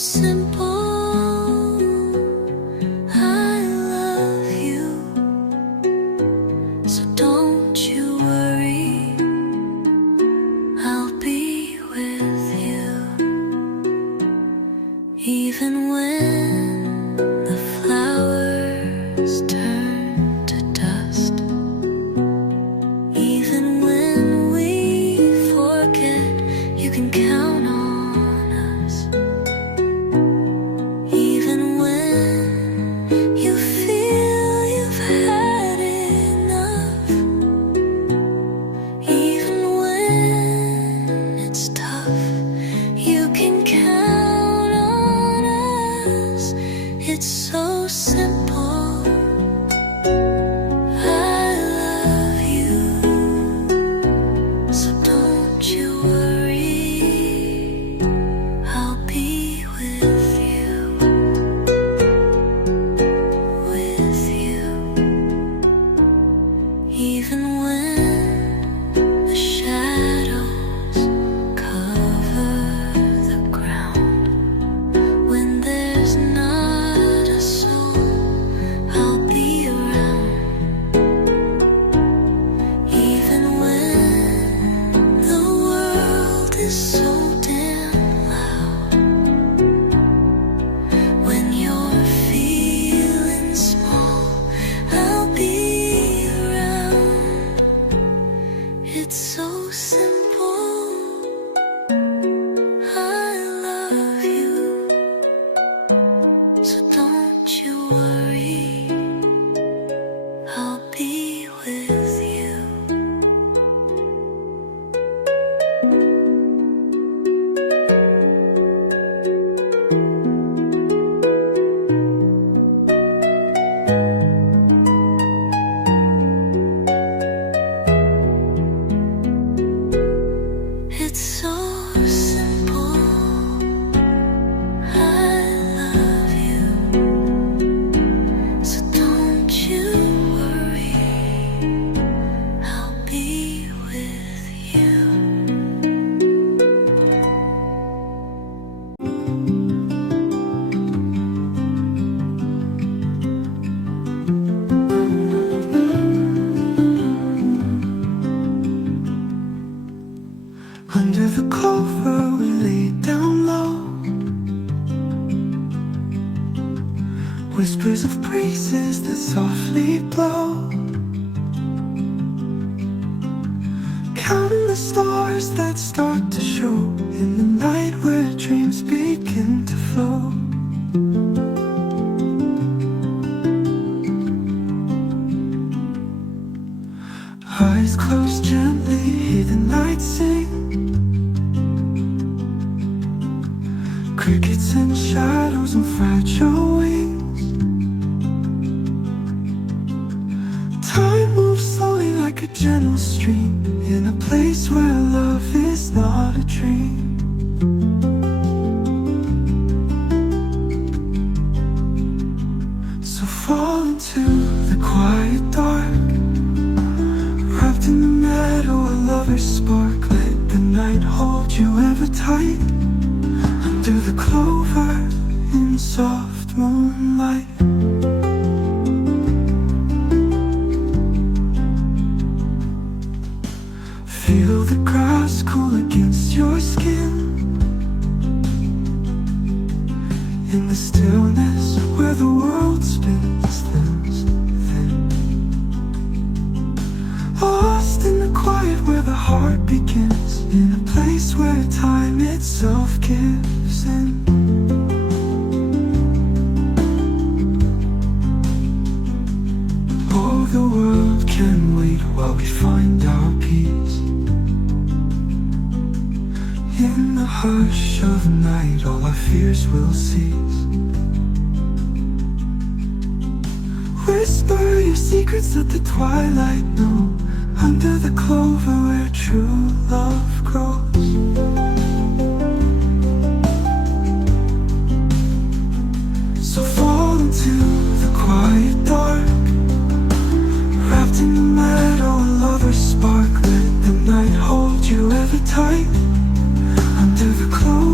simple. I love you, so don't you worry. I'll be with you, even when the flowers turn to dust, even when we forget. You can count on us, even when you feel you've had enough, even when it's tough. You can count on us. It's so simple. I love you, so don't you worry. I'll be with you, even when the shadows cover the ground, when there's not a soul. I'll be around, even when the world is so damn loud, when you're feeling small. I'll be around. It's so simple. I love you, so don't you worry. I'll be with you. It's so simple. I love you, so don't you worry. I'll be with you. Under the clover we lay down low, whispers of breezes that softly blow, counting the stars that start to show in the night where dreams begin to flow. Eyes closed gently, hear the night sing. Crickets and shadows on fragile wings. Time moves slowly like a gentle stream, in a place where love is not a dream. So fall into the quiet dark, wrapped in the meadow, a lover's spark. Let the night hold you ever tight, under the clover in soft moonlight. Feel the grass cool against your skin, in the stillness where the world spins thin. Lost in the quiet where the heart begins, in a place where time itself gives in. Oh, the world can wait while we find our peace. In the hush of the night, all our fears will cease. Whisper your secrets, let the twilight know, under the clover where true love grows. So fall into the quiet dark, wrapped in the meadow, a lover's spark. Let the night hold you ever tight, under the clover